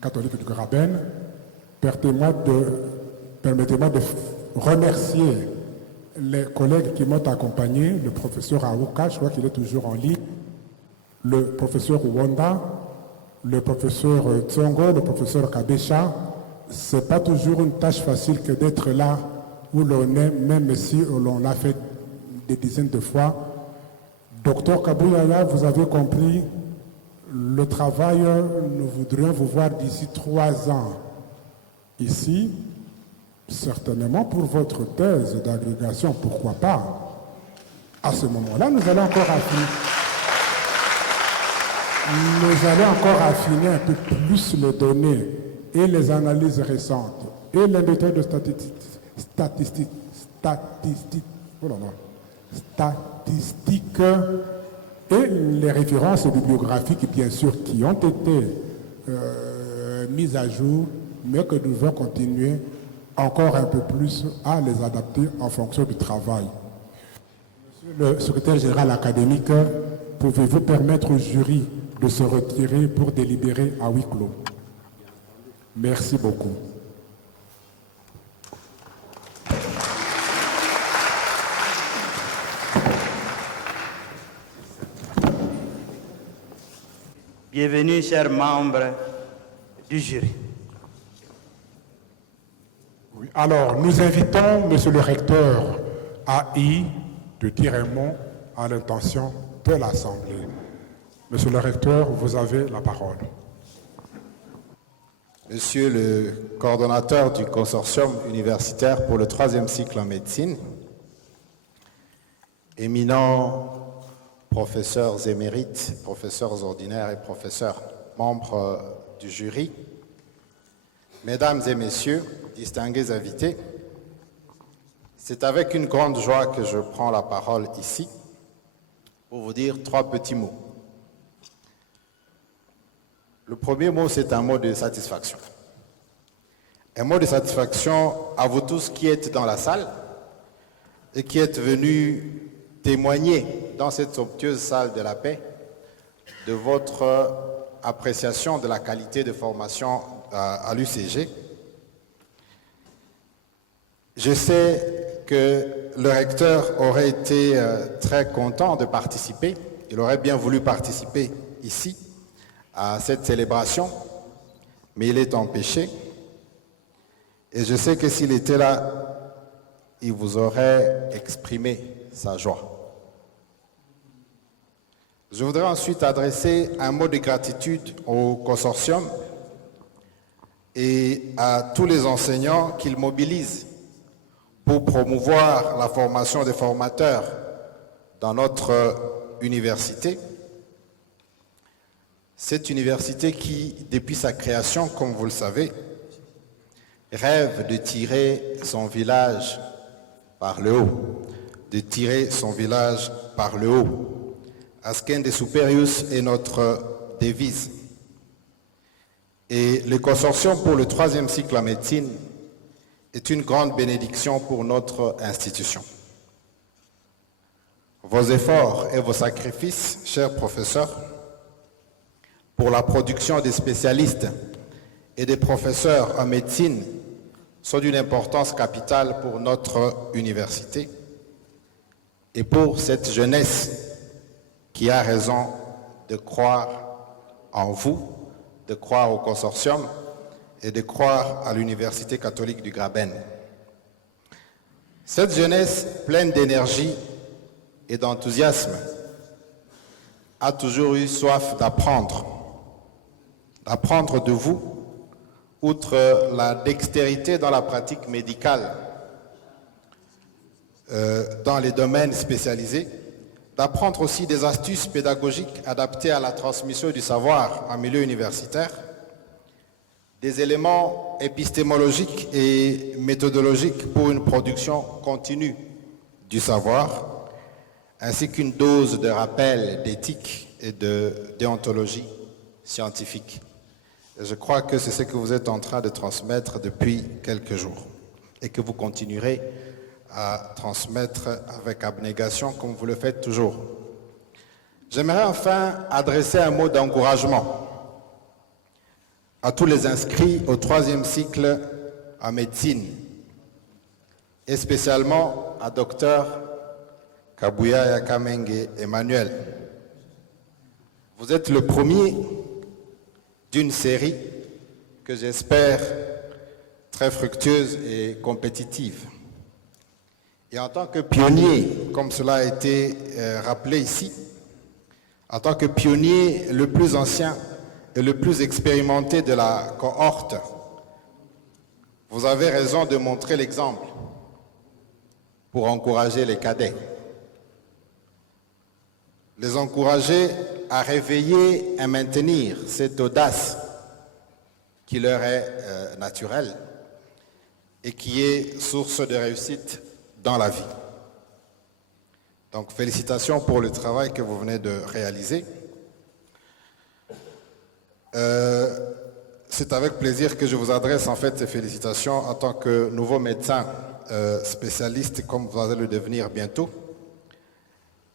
catholique du Graben, permettez-moi de remercier les collègues qui m'ont accompagné, le professeur Aouka, je crois qu'il est toujours en ligne, le professeur Wanda, le professeur Tsongo, le professeur Kabesha. Ce n'est pas toujours une tâche facile que d'être là où l'on est, même si l'on l'a fait des dizaines de fois. Docteur Kabouyaya, vous avez compris, le travail, nous voudrions vous voir d'ici 3 ans ici, certainement pour votre thèse d'agrégation, pourquoi pas. À ce moment-là, nous allons encore affiner un peu plus les données et les analyses récentes et les méthodes de statistiques et les références bibliographiques, bien sûr, qui ont été mises à jour, mais que nous devons continuer encore un peu plus à les adapter en fonction du travail. Monsieur le secrétaire général académique, pouvez-vous permettre au jury de se retirer pour délibérer à huis clos? Merci beaucoup. Bienvenue, chers membres du jury. Oui. Alors, nous invitons monsieur le recteur AI de dire un mot à l'intention de l'Assemblée. Monsieur le recteur, vous avez la parole. Monsieur le coordonnateur du consortium universitaire pour le 3e cycle en médecine, éminents professeurs émérites, professeurs ordinaires et professeurs membres du jury, mesdames et messieurs, distingués invités, c'est avec une grande joie que je prends la parole ici pour vous dire 3 petits mots. Le premier mot, c'est un mot de satisfaction. Un mot de satisfaction à vous tous qui êtes dans la salle et qui êtes venus témoigner dans cette somptueuse salle de la paix de votre appréciation de la qualité de formation à l'UCG. Je sais que le recteur aurait été très content de participer, il aurait bien voulu participer ici à cette célébration, mais il est empêché. Et je sais que s'il était là, il vous aurait exprimé sa joie. Je voudrais ensuite adresser un mot de gratitude au consortium et à tous les enseignants qu'il mobilise pour promouvoir la formation des formateurs dans notre université. Cette université qui, depuis sa création, comme vous le savez, rêve de tirer son village par le haut, de tirer son village par le haut. Ascende Superius est notre devise. Et le consortium pour le 3e cycle en médecine est une grande bénédiction pour notre institution. Vos efforts et vos sacrifices, chers professeurs, pour la production des spécialistes et des professeurs en médecine sont d'une importance capitale pour notre université et pour cette jeunesse qui a raison de croire en vous, de croire au consortium et de croire à l'Université catholique du Graben. Cette jeunesse pleine d'énergie et d'enthousiasme a toujours eu soif d'apprendre de vous, outre la dextérité dans la pratique médicale, dans les domaines spécialisés, d'apprendre aussi des astuces pédagogiques adaptées à la transmission du savoir en milieu universitaire, des éléments épistémologiques et méthodologiques pour une production continue du savoir, ainsi qu'une dose de rappel d'éthique et de déontologie scientifique. Et je crois que c'est ce que vous êtes en train de transmettre depuis quelques jours et que vous continuerez à transmettre avec abnégation comme vous le faites toujours. J'aimerais enfin adresser un mot d'encouragement à tous les inscrits au 3e cycle en médecine et spécialement à Dr Kabuyaya Kamenge Emmanuel. Vous êtes le premier d'une série que j'espère très fructueuse et compétitive. Et en tant que pionnier, comme cela a été rappelé ici, en tant que pionnier le plus ancien et le plus expérimenté de la cohorte, vous avez raison de montrer l'exemple pour encourager les cadets. Les encourager à réveiller et maintenir cette audace qui leur est naturelle et qui est source de réussite dans la vie. Donc félicitations pour le travail que vous venez de réaliser. C'est avec plaisir que je vous adresse en fait ces félicitations en tant que nouveau médecin spécialiste comme vous allez le devenir bientôt.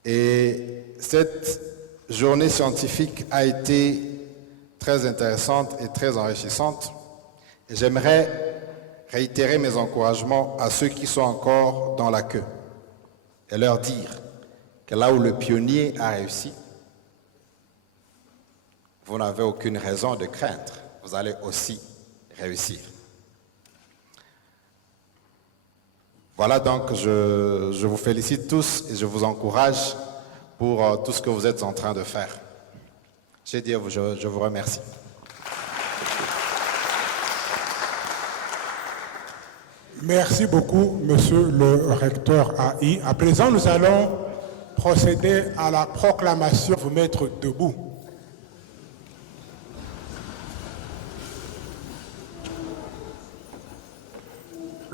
Et cette journée scientifique a été très intéressante et très enrichissante. Et j'aimerais réitérer mes encouragements à ceux qui sont encore dans la queue et leur dire que là où le pionnier a réussi, vous n'avez aucune raison de craindre. Vous allez aussi réussir. Voilà donc, je vous félicite tous et je vous encourage pour tout ce que vous êtes en train de faire. Je vous remercie. Merci beaucoup, monsieur le recteur AI. À présent, nous allons procéder à la proclamation. Vous mettre debout.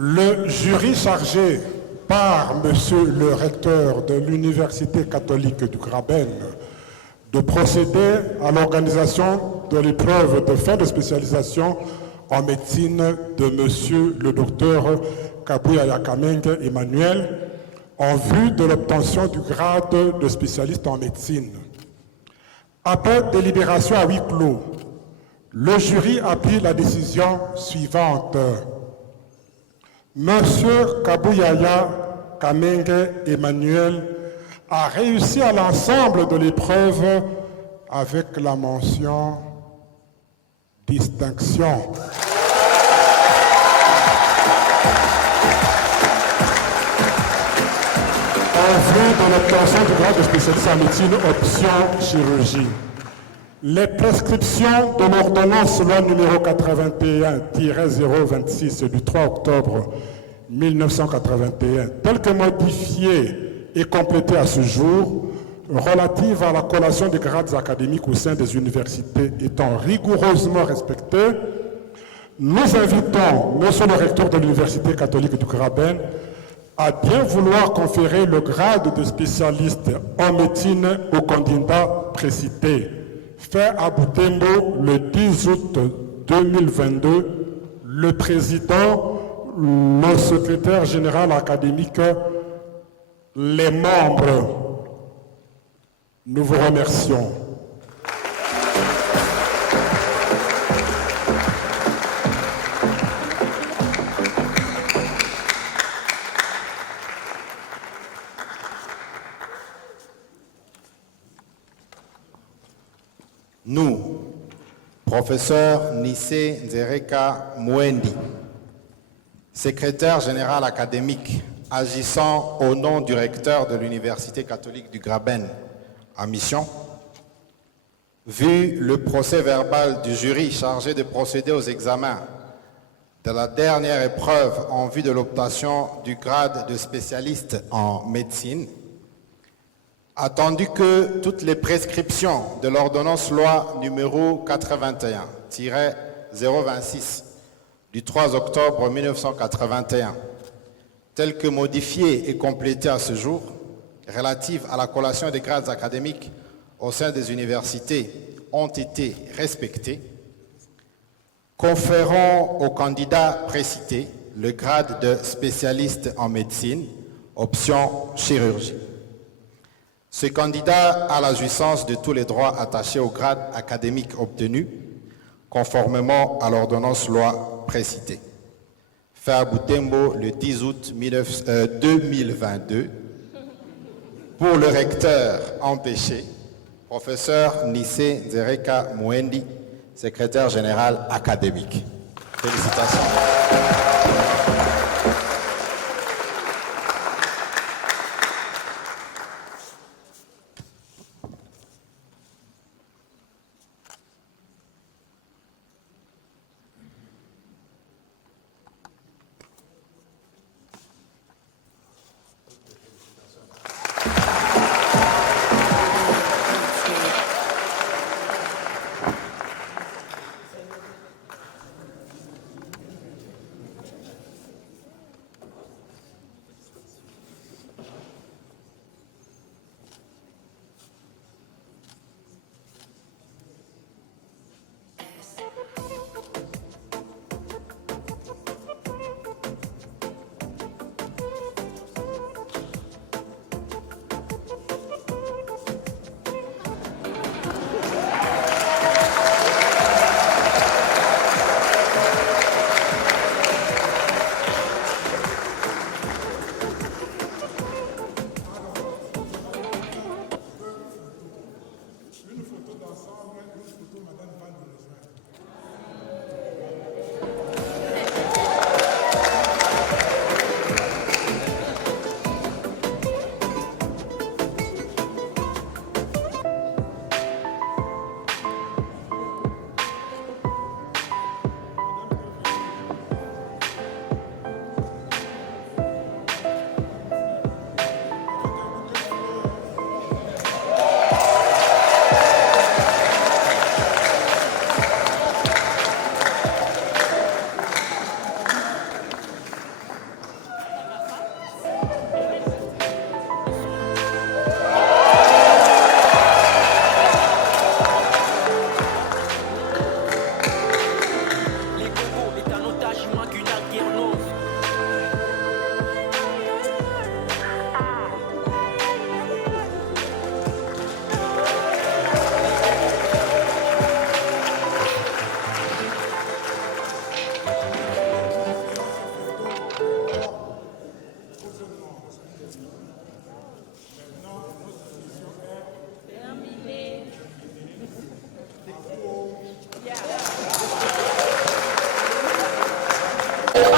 Le jury chargé par monsieur le recteur de l'Université catholique du Graben de procéder à l'organisation de l'épreuve de fin de spécialisation en médecine de monsieur le docteur Kabuyaya Kamenge Emmanuel en vue de l'obtention du grade de spécialiste en médecine. Après délibération à huis clos, le jury a pris la décision suivante. Monsieur Kabuyaya Kamenge Emmanuel a réussi à l'ensemble de l'épreuve avec la mention distinction. En vue de l'obtention du grade de spécialiste en médecine, option chirurgie. Les prescriptions de l'ordonnance loi numéro 81-026 du 3 octobre 1981, telles que modifiées et complétées à ce jour, relatives à la collation des grades académiques au sein des universités étant rigoureusement respectées, nous invitons monsieur le recteur de l'Université catholique du Graben à bien vouloir conférer le grade de spécialiste en médecine au candidat précité, fait à Butembo le 10 août 2022, le président, le secrétaire général académique, les membres. Nous vous remercions. Nous, professeur Nissé Nzereka Mwendi, secrétaire général académique agissant au nom du recteur de l'Université catholique du Graben en mission, vu le procès verbal du jury chargé de procéder aux examens de la dernière épreuve en vue de l'obtention du grade de spécialiste en médecine, attendu que toutes les prescriptions de l'ordonnance loi numéro 81-026 du 3 octobre 1981, telles que modifiées et complétées à ce jour, relatives à la collation des grades académiques au sein des universités, ont été respectées, Conférons aux candidats précités le grade de spécialiste en médecine, option chirurgie. Ce candidat a la jouissance de tous les droits attachés au grade académique obtenu, conformément à l'ordonnance loi précitée. Fait à Butembo le 10 août 2022. Pour le recteur empêché, professeur Nissé Nzereka Mwendi, secrétaire général académique. Félicitations.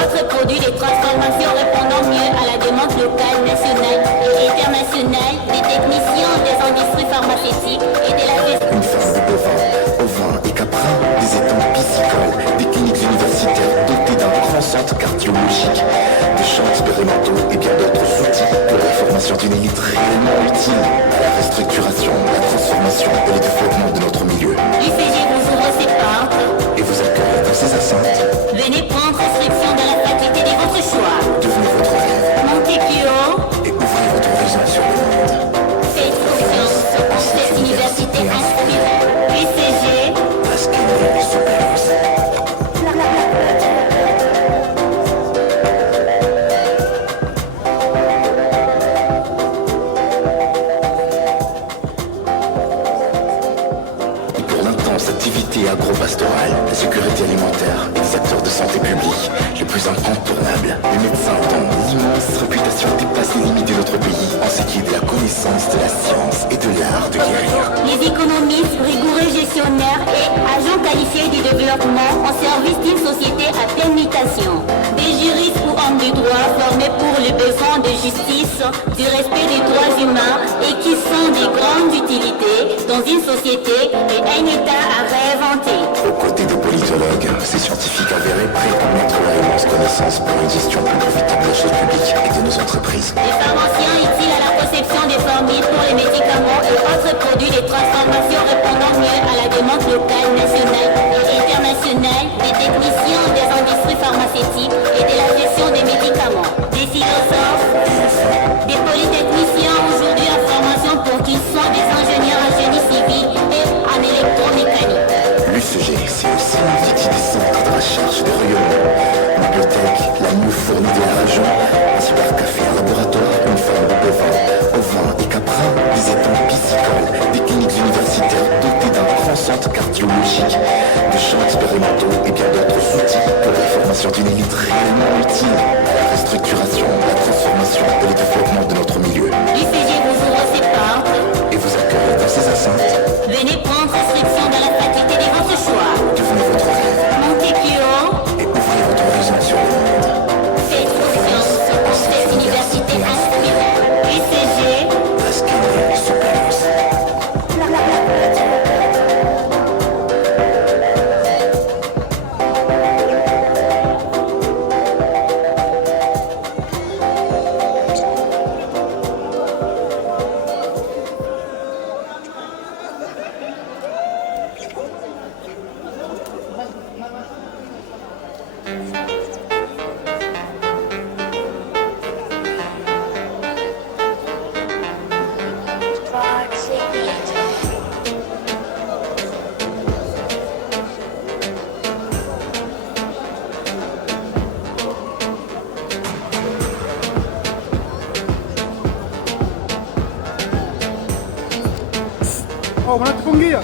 Autres produits de transformation répondant mieux à la demande locale, nationale et internationale des techniciens des industries pharmaceutiques et de la gestion. Une ferme de bovins, ovins et caprins, des étangs piscicoles, des cliniques universitaires dotées d'un grand centre cardiologique, des champs expérimentaux et bien d'autres outils pour la formation d'une élite réellement utile à la restructuration, la transformation et le développement de notre milieu. L'UCG vous ouvre ses portes Et vous accueille dans ses enceintes. Venez prendre inscription dans la faculté de votre choix. Devenez votre rêve Montez plus haut. et ouvrez votre horizon sur le monde. Faites confiance en cette université inspirante. UCG. Parce qu'elle est supérieuse. Et pour l'intense activité agro-pastorale, la sécurité alimentaire et les acteurs de santé publique les plus incontournables, les médecins dont l'immense réputation dépasse les limites de notre pays en ce qui est de la connaissance de la science et de l'art de guérir. Les économistes, rigoureux gestionnaires et agents qualifiés du développement en service d'une société à pleine mutation. Des juristes ou hommes du droit formés pour le besoin de justice, du respect des droits humains et qui sont de grande utilité dans une société et un État à réinventer. Aux côtés des politologues, ces scientifiques avérés prêts à mettre leur immense connaissance pour une gestion plus profitable de la chose publique et de nos entreprises. Les pharmaciens utiles à la conception des formules pour les médicaments et autres produits de transformation répondant mieux à la demande locale, nationale et internationale des techniciens des industries pharmaceutiques et de la gestion des médicaments. Des philosophes, des polytechniciens aujourd'hui en formation pour qu'ils soient des ingénieurs en génie civil et en électromécanique. L'UCG, c'est aussi l'outil des centres de cardiologiques, des champs expérimentaux et bien d'autres outils pour la formation d'une élite réellement utile à la restructuration, la transformation et le développement de notre milieu. L'UCG vous ouvre ses portes. Et vous accueille dans ses enceintes. Venez prendre inscription dans la faculté de votre choix. Devenez votre rêve Montez plus haut. et ouvrez votre horizon sur le monde. Faites confiance en cette université inspirante. UCG. Ascender sous Pélouse. Oh, mnatufungia.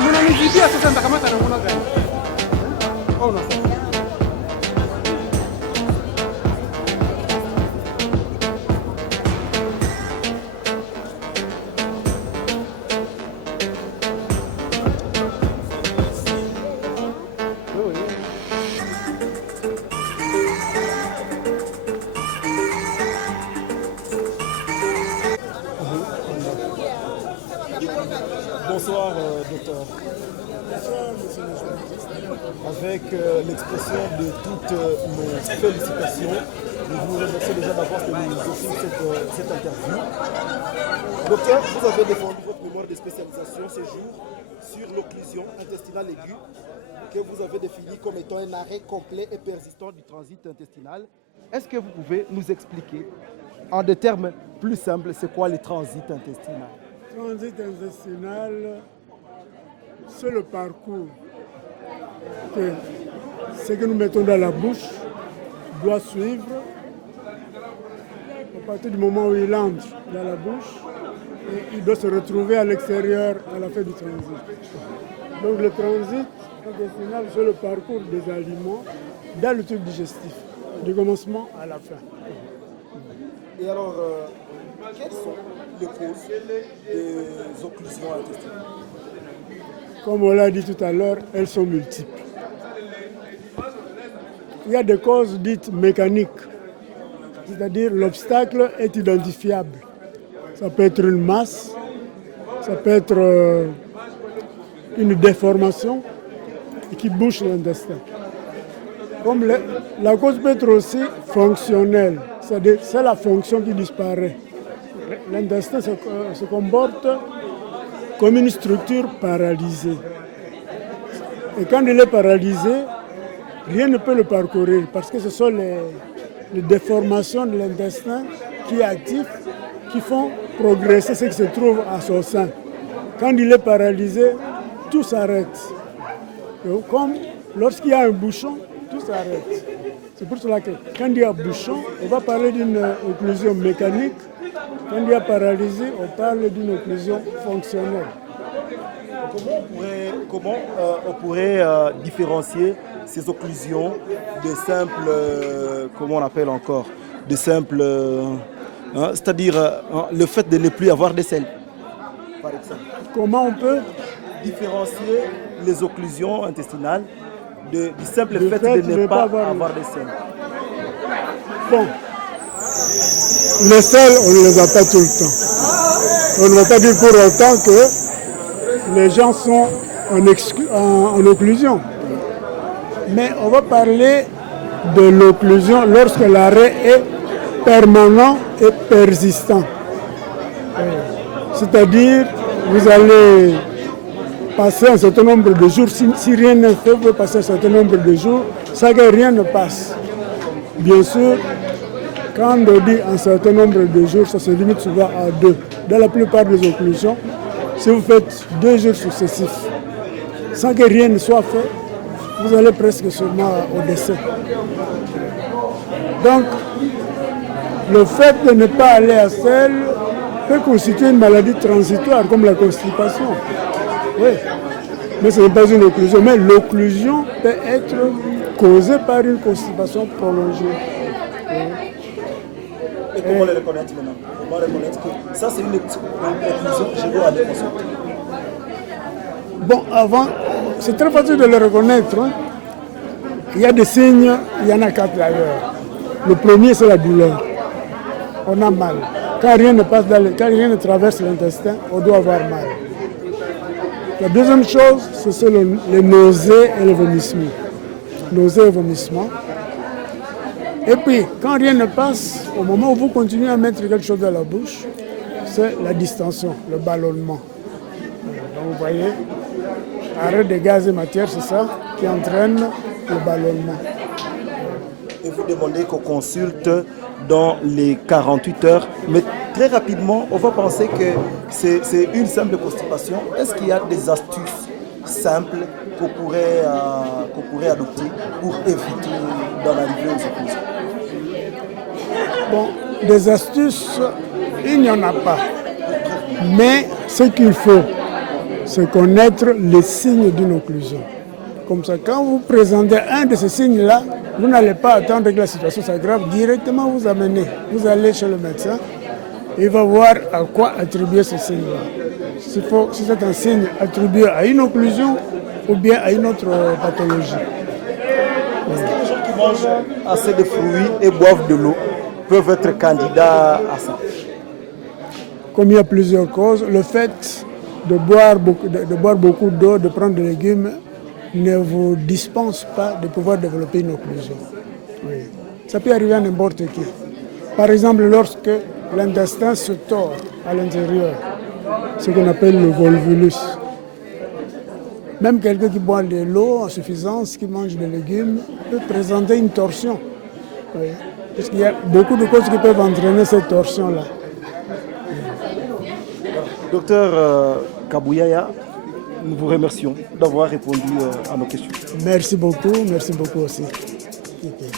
Mnanizidia sasa, nitakamata namna gani? Oh, no. Bonsoir, docteur. Avec l'expression de toutes nos félicitations, nous vous remercions déjà d'avoir tenu cette interview. Docteur, vous avez défendu votre mémoire de spécialisation ces jours sur l'occlusion intestinale aiguë, que vous avez défini comme étant un arrêt complet et persistant du transit intestinal. Est-ce que vous pouvez nous expliquer, en des termes plus simples, c'est quoi le transit intestinal? Transit intestinal, c'est le parcours que ce que nous mettons dans la bouche doit suivre à partir du moment où il entre dans la bouche et il doit se retrouver à l'extérieur à la fin du transit. Donc le transit intestinal, c'est le parcours des aliments dans le tube digestif, du commencement à la fin. Et alors, quelles sont les causes des occlusions intestinales? Comme on l'a dit tout à l'heure, elles sont multiples. Il y a des causes dites mécaniques, c'est-à-dire l'obstacle est identifiable. Ça peut être une masse, ça peut être une déformation qui bouche l'intestin. Comme la cause peut être aussi fonctionnelle, c'est-à-dire c'est la fonction qui disparaît. L'intestin se comporte comme une structure paralysée. Et quand il est paralysé, rien ne peut le parcourir parce que ce sont les déformations de l'intestin qui activent, qui font progresser ce qui se trouve à son sein. Quand il est paralysé, tout s'arrête. Comme lorsqu'il y a un bouchon, tout s'arrête. C'est pour cela que quand il y a bouchon, on va parler d'une occlusion mécanique. Quand il y a paralysie, on parle d'une occlusion fonctionnelle. Comment on pourrait différencier ces occlusions de simples, comment on appelle encore, de simples, c'est-à-dire le fait de ne plus avoir de selles, par exemple. Comment on peut différencier les occlusions intestinales du simple fait de ne pas avoir de selles? Bon, les selles, on ne les a pas tout le temps. On ne va pas dire pour autant que les gens sont en occlusion. Mais on va parler de l'occlusion lorsque l'arrêt est permanent et persistant. C'est-à-dire, vous allez passer un certain nombre de jours, si rien ne fait, vous pouvez passer un certain nombre de jours sans que rien ne passe. Bien sûr, quand on dit un certain nombre de jours, ça se limite souvent à 2. Dans la plupart des occlusions, si vous faites 2 jours successifs, sans que rien ne soit fait, vous allez presque sûrement au décès. Donc, le fait de ne pas aller à selle peut constituer une maladie transitoire, comme la constipation. Oui, mais ce n'est pas une occlusion. Mais l'occlusion peut être causée par une constipation prolongée. Et comment le reconnaître maintenant? Comment reconnaître que ça c'est une occlusion, je dois aller consulter? Bon, avant, c'est très facile de le reconnaître. Hein. Il y a des signes, il y en a 4 d'ailleurs. Le premier, c'est la douleur. On a mal. Quand rien ne passe quand rien ne traverse l'intestin, on doit avoir mal. La deuxième chose, c'est les nausées et le vomissement. Nausées et vomissement. Et puis, quand rien ne passe, au moment où vous continuez à mettre quelque chose dans la bouche, c'est la distension, le ballonnement. Donc vous voyez, arrêt des gaz et matières, c'est ça qui entraîne le ballonnement. Et vous demandez qu'on consulte dans les 48 heures. Mais très rapidement, on va penser que c'est une simple constipation. Est-ce qu'il y a des astuces simples qu'on pourrait adopter pour éviter d'en arriver aux occlusions? Bon, des astuces, il n'y en a pas. Mais ce qu'il faut, c'est connaître les signes d'une occlusion. Comme ça, quand vous présentez un de ces signes-là, vous n'allez pas attendre que la situation s'aggrave, directement vous amenez. Vous allez chez le médecin, il va voir à quoi attribuer ce signe-là. Si c'est un signe attribué à une occlusion ou bien à une autre pathologie. Est-ce que les gens qui mangent assez de fruits et boivent de l'eau peuvent être candidats à ça? Comme il y a plusieurs causes, le fait de boire beaucoup d'eau, de prendre des légumes, ne vous dispense pas de pouvoir développer une occlusion. Oui. Ça peut arriver à n'importe qui. Par exemple, lorsque l'intestin se tord à l'intérieur, ce qu'on appelle le volvulus. Même quelqu'un qui boit de l'eau en suffisance, qui mange des légumes, peut présenter une torsion. Oui. Parce qu'il y a beaucoup de causes qui peuvent entraîner cette torsion-là. Docteur Kabouyaya, nous vous remercions d'avoir répondu à nos questions. Merci beaucoup aussi. Okay.